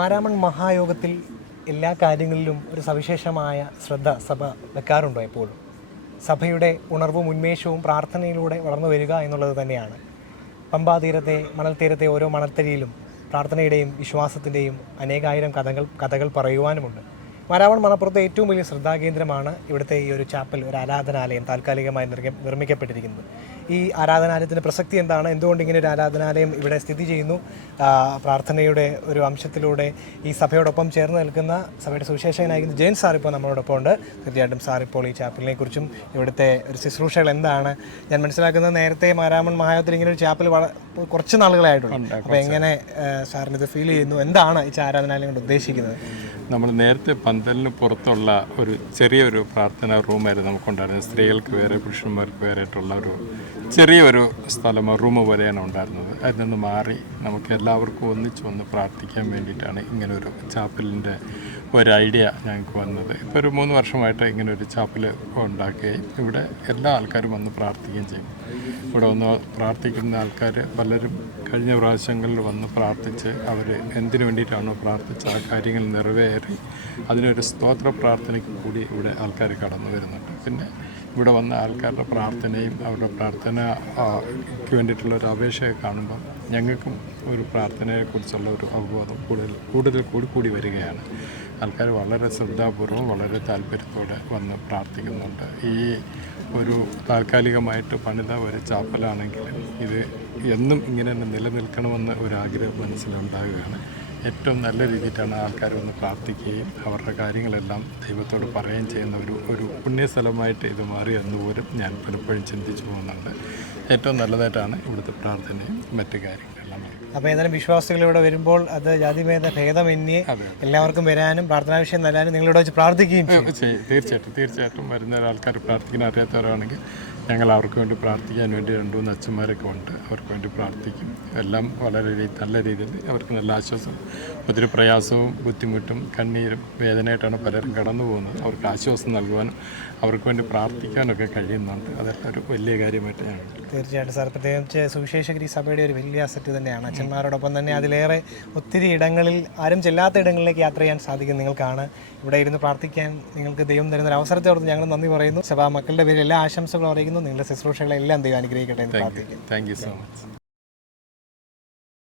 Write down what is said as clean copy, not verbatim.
മാരാമൺ മഹായോഗത്തിൽ എല്ലാ കാര്യങ്ങളിലും ഒരു സവിശേഷമായ ശ്രദ്ധ സഭ വെക്കാറുണ്ടോ എപ്പോഴും? സഭയുടെ ഉണർവും ഉന്മേഷവും പ്രാർത്ഥനയിലൂടെ വളർന്നു വരിക എന്നുള്ളത് തന്നെയാണ്. പമ്പാതീരത്തെ മണൽത്തീരത്തെ ഓരോ മണൽത്തരിയിലും പ്രാർത്ഥനയുടെയും വിശ്വാസത്തിൻ്റെയും അനേകായിരം കഥകൾ പറയുവാനുമുണ്ട്. മാരാമൺ മണപ്പുറത്തെ ഏറ്റവും വലിയ ശ്രദ്ധാകേന്ദ്രമാണ് ഇവിടുത്തെ ഈ ഒരു ചാപ്പൽ, ഒരു ആരാധനാലയം താൽക്കാലികമായി നിർമ്മിക്കപ്പെട്ടിരിക്കുന്നത്. ഈ ആരാധനാലയത്തിൻ്റെ പ്രസക്തി എന്താണ്? എന്തുകൊണ്ട് ഇങ്ങനെ ഒരു ആരാധനാലയം ഇവിടെ സ്ഥിതി ചെയ്യുന്നു? പ്രാർത്ഥനയുടെ ഒരു അംശത്തിലൂടെ ഈ സഭയോടൊപ്പം ചേർന്ന് നിൽക്കുന്ന സഭയുടെ സുവിശേഷകനായിരിക്കുന്ന ജെയിൻ സാർ ഇപ്പോൾ നമ്മളോടൊപ്പം ഉണ്ട്. തീർച്ചയായിട്ടും സാർ ഇപ്പോൾ ഈ ചാപ്പലിനെ കുറിച്ചും ഇവിടുത്തെ ഒരു ശുശ്രൂഷകൾ എന്താണ്? ഞാൻ മനസ്സിലാക്കുന്നത് നേരത്തെ മാരാമൺ മഹായോഗത്തിൽ ഇങ്ങനെ ഒരു ചാപ്പൽ കുറച്ച് നാളുകളായിട്ടുണ്ട്. അപ്പോൾ എങ്ങനെ സാറിന് ഇത് ഫീൽ ചെയ്യുന്നു? എന്താണ് ഈ ആരാധനാലയം കൊണ്ട് ഉദ്ദേശിക്കുന്നത്? നമ്മൾ നേരത്തെ പന്തലിന് പുറത്തുള്ള ഒരു ചെറിയൊരു പ്രാർത്ഥനാ റൂമായിരുന്നു നമുക്കുണ്ടായിരുന്നത്. സ്ത്രീകൾക്ക് വേറെ പുരുഷന്മാർക്ക് വേറെ ആയിട്ടുള്ള ഒരു ചെറിയൊരു സ്ഥലം, റൂം പോലെയാണ് ഉണ്ടായിരുന്നത്. അതിൽ നിന്ന് മാറി നമുക്ക് എല്ലാവർക്കും ഒന്നിച്ച് വന്ന് പ്രാർത്ഥിക്കാൻ വേണ്ടിയിട്ടാണ് ഇങ്ങനൊരു ചാപ്പലിൻ്റെ ഒരു ഐഡിയ ഞങ്ങൾക്ക് വന്നത്. ഇപ്പോൾ ഒരു 3 വർഷമായിട്ട് ഇങ്ങനെ ഒരു ചാപ്പൽ ഉണ്ടാക്കുകയും ഇവിടെ എല്ലാ ആൾക്കാരും വന്ന് പ്രാർത്ഥിക്കുകയും ചെയ്യും. ഇവിടെ വന്ന് പ്രാർത്ഥിക്കുന്ന ആൾക്കാർ പലരും കഴിഞ്ഞ പ്രാവശ്യങ്ങളിൽ വന്ന് പ്രാർത്ഥിച്ച് അവർ എന്തിനു വേണ്ടിയിട്ടാണോ പ്രാർത്ഥിച്ച് ആ കാര്യങ്ങൾ നിറവേറി അതിനൊരു സ്തോത്ര പ്രാർത്ഥനയ്ക്ക് കൂടി ഇവിടെ ആൾക്കാർ കടന്നു വരുന്നുണ്ട്. പിന്നെ ഇവിടെ വന്ന ആൾക്കാരുടെ പ്രാർത്ഥനയും അവരുടെ പ്രാർത്ഥനയ്ക്ക് വേണ്ടിയിട്ടുള്ള ഒരു അപേക്ഷയൊക്കെ കാണുമ്പോൾ ഞങ്ങൾക്കും ഒരു പ്രാർത്ഥനയെക്കുറിച്ചുള്ള ഒരു അവബോധം കൂടുതൽ കൂടി വരികയാണ്. ആൾക്കാർ വളരെ ശ്രദ്ധാപൂർവം വളരെ താല്പര്യത്തോടെ വന്ന് പ്രാർത്ഥിക്കുന്നുണ്ട്. ഈ ഒരു താൽക്കാലികമായിട്ട് പണിത ഒരു ചാപ്പലാണെങ്കിലും ഇത് എന്നും ഇങ്ങനെ തന്നെ നിലനിൽക്കണമെന്ന് ഒരാഗ്രഹം മനസ്സിലുണ്ടാകുകയാണ്. ഏറ്റവും നല്ല രീതിയിലാണ് ആൾക്കാർ വന്ന് പ്രാർത്ഥിക്കുകയും അവരുടെ കാര്യങ്ങളെല്ലാം ദൈവത്തോട് പറയുകയും ചെയ്യുന്ന ഒരു പുണ്യസ്ഥലമായിട്ട് ഇത് മാറി എന്ന് പോലും ഞാൻ പലപ്പോഴും ചിന്തിച്ചു പോകുന്നുണ്ട്. ഏറ്റവും നല്ലതായിട്ടാണ് ഇവിടുത്തെ പ്രാർത്ഥനയും മറ്റു കാര്യങ്ങളെല്ലാം. അപ്പോൾ ഏതായാലും വിശ്വാസികൾ ഇവിടെ വരുമ്പോൾ അത് ജാതിഭേദ ഭേദമന്യേ എല്ലാവർക്കും വരാനും പ്രാർത്ഥനാ വിഷയം നൽകാനും നിങ്ങളിവിടെ വെച്ച് പ്രാർത്ഥിക്കുകയും ചെയ്യും. തീർച്ചയായിട്ടും വരുന്ന ആൾക്കാർ പ്രാർത്ഥിക്കാൻ അറിയാത്തവരാണെങ്കിൽ ഞങ്ങൾ അവർക്ക് വേണ്ടി പ്രാർത്ഥിക്കാൻ വേണ്ടി 2-3 അച്ഛന്മാരൊക്കെ ഉണ്ട്. അവർക്ക് വേണ്ടി പ്രാർത്ഥിക്കും. എല്ലാം വളരെ നല്ല രീതിയിൽ അവർക്ക് നല്ല ആശ്വാസം. ഒത്തിരി പ്രയാസവും ബുദ്ധിമുട്ടും കണ്ണീരും വേദനയായിട്ടാണ് പലരും കടന്നു പോകുന്നത്. അവർക്ക് ആശ്വാസം നൽകുവാനും അവർക്ക് വേണ്ടി പ്രാർത്ഥിക്കാനൊക്കെ കഴിയുന്നുണ്ട്. അതൊക്കെ ഒരു വലിയ കാര്യമായിട്ട് ഞാൻ തീർച്ചയായിട്ടും സാർ, പ്രത്യേകിച്ച് സുവിശേഷഗിരി സഭയുടെ ഒരു വലിയ അസറ്റ് തന്നെയാണ്. അച്ഛന്മാരോടൊപ്പം തന്നെ അതിലേറെ ഒത്തിരി ഇടങ്ങളിൽ ആരും ചെല്ലാത്ത ഇടങ്ങളിലേക്ക് യാത്ര ചെയ്യാൻ സാധിക്കും നിങ്ങൾക്കാണ്. ഇവിടെ ഇരുന്ന് പ്രാർത്ഥിക്കാൻ നിങ്ങൾക്ക് ദൈവം തരുന്ന ഒരു അവസരത്തോട് ഞങ്ങൾ നന്ദി പറയുന്നു. സഭാ മക്കളുടെ പേരിൽ എല്ലാ ആശംസകളും അറിയിക്കുന്നു. നിങ്ങളുടെ ശുശ്രൂഷകളെല്ലാം ദൈവം അനുഗ്രഹിക്കട്ടെ എന്ന് പ്രാർത്ഥിക്കുന്നു. Thank you so much.